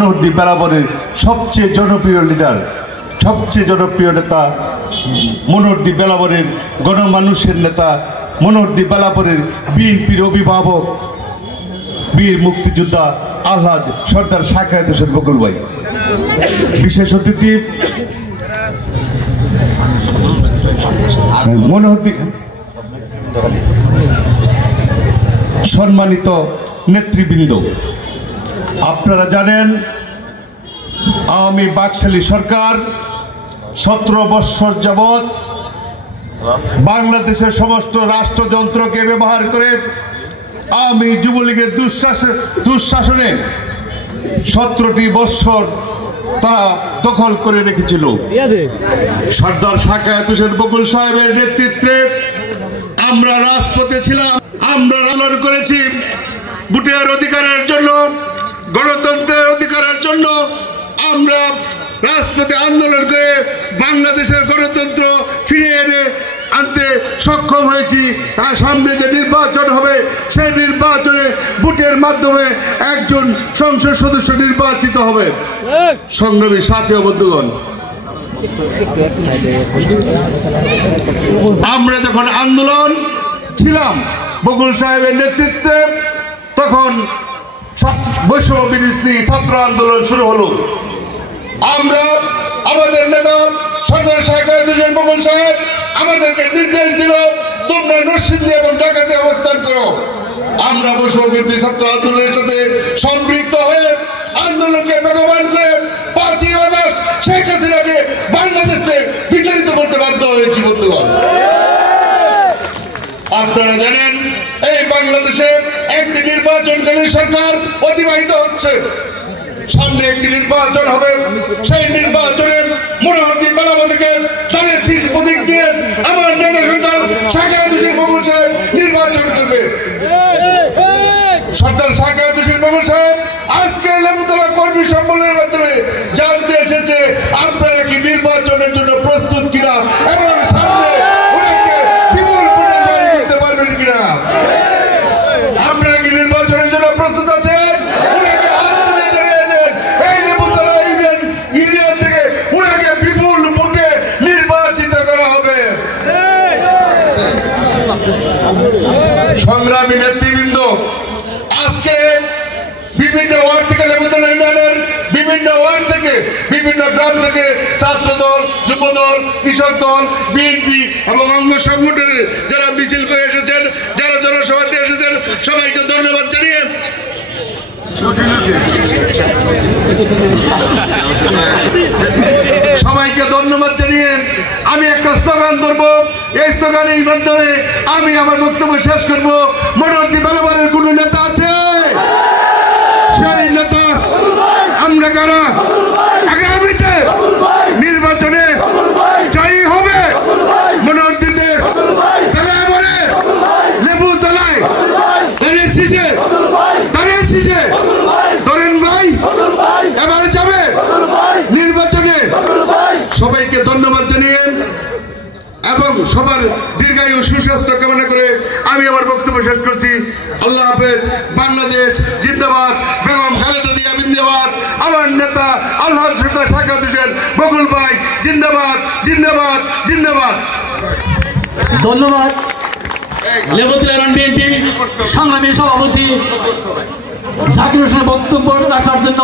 মনোহরদী বেলাবরের সবচেয়ে জনপ্রিয় লিডার, সবচেয়ে জনপ্রিয় নেতা মনোহরদী বেলাবরের গণমানুষের নেতা, মনোহরদী বেলাবরের বিএনপির অভিভাবক, বীর মুক্তিযোদ্ধা আলহাজ সর্দার শাখায়েত হোসেন বকুল ভাই। বিশেষ অতিথি মনোহরদী সম্মানিত নেতৃবৃন্দ, আপনারা জানেন আওয়ামী বাকশালী সরকার 17 বৎসর যাবৎ বাংলাদেশের সমস্ত রাষ্ট্রযন্ত্রকে ব্যবহার করে আওয়ামী যুবলীগের দুঃশাসনে 17টি বৎসর তারা দখল করে রেখেছিল। সর্দার শাখায়েত হোসেন বকুল সাহেবের নেতৃত্বে আমরা রাজপথে ছিলাম, আমরা আন্দোলন করেছি ভোটের অধিকারের জন্য, গণতন্ত্রের অধিকারের জন্য। আমরা রাজপথে আন্দোলন করে বাংলাদেশের গণতন্ত্র ফিরিয়ে এনে আনতে সক্ষম হয়েছি। তার সামনে যে নির্বাচন হবে সেই নির্বাচনে ভোটের মাধ্যমে একজন সংসদ সদস্য নির্বাচিত হবে। সংগ্রামী সাথী ও বন্ধুগণ, আমরা যখন আন্দোলন ছিলাম বকুল সাহেবের নেতৃত্বে, তখন বৈষম্য বিরোধী ছাত্র আন্দোলন শুরু হলো। আমরা আমাদের নেতা সর্দার শাখায়েত হোসেন বকুল সাহেব আমাদেরকে নির্দেশ দিল, তোমরা নরসিংদী এবং ঢাকাতে অবস্থান করো। আমরা বৈষম্য বিরোধী ছাত্র আন্দোলনের সাথে সম্পৃক্ত হয়ে আন্দোলনকে বেগবান করে 5ই আগস্ট শেখ হাসিনাকে বাংলাদেশ থেকে বিতাড়িত করতে বাধ্য হয়েছি। বন্ধুগণ, আপনারা জানেন এই বাংলাদেশে একটি নির্বাচনকালীন সরকার অতিবাহিত হচ্ছে। সামনে একটি নির্বাচন হবে, সেই নির্বাচনে মনোহরদী বেলাবর থেকে তাদের শীর্ষ প্রতীক দিয়ে আমার নেতা সর্দার শাখায়েত হোসেন বকুল সাহেব নির্বাচন করবে। সর্দার শাখায়েত হোসেন বকুল সাহেব আজকে লেবুতলা কর্মী সম্মেলনের মাধ্যমে জানতে এসেছে আপনারা কি নির্বাচনের জন্য প্রস্তুত কিনা এবং সামনে ওনাকে বিপুল ভোটে জয় করতে পারবেন কিনা। আপনারা কি নির্বাচনের জন্য প্রস্তুত আছেন? ওনাকে হাত তুলে জানিয়ে দেন এই লেবুতলা ইউনিয়ন থেকে ওনাকে বিপুল ভোটে নির্বাচিত করা হবে। সংগ্রামী নেতৃবৃন্দ, আজকে বিভিন্ন ওয়ার্ড থেকে লেবুতলা ইউনিয়নের বিভিন্ন ওয়ার্ড থেকে বিভিন্ন গ্রাম থেকে ছাত্রদল, যুবদল, কৃষক দল, বিএনপি এবং অঙ্গ সংগঠনের যারা মিছিল করে এসেছেন, যারা জনসভাতে এসেছেন, সবাইকে ধন্যবাদ জানিয়ে আমি একটা স্লোগান ধরবো। এই স্লোগানের মাধ্যমে আমি আমার বক্তব্য শেষ করবো। মনোহরদী বেলাবরের কোন নেতা আছে? সেই নেতা আমরা কারা? আগামীতে নির্বাচনে জয়ী হবে মনোহরদীতে, বেলাবরে, লেবুতলায়, তারের শীষে ধরেন ভাই এবার যাবে নির্বাচনে। সবাইকে ধন্যবাদ জানিয়ে এবং সবার দীর্ঘায়ু সুস্বাস্থ্য কামনা করে আমি আমার বক্তব্য শেষ করছি। আল্লাহ হাফেজ। বাংলাদেশ জিন্দাবাদ। বেগম খালেদা জিয়া জিন্দাবাদ। আমার নেতা আলহাজ সর্দার শাখায়েত হোসেন বকুল ভাই জিন্দাবাদ, জিন্দাবাদ, জিন্দাবাদ। ধন্যবাদ লেবুতলা বিএনপি সংগ্রামী সভাপতি জাকির হোসেনের বক্তব্য রাখার জন্য।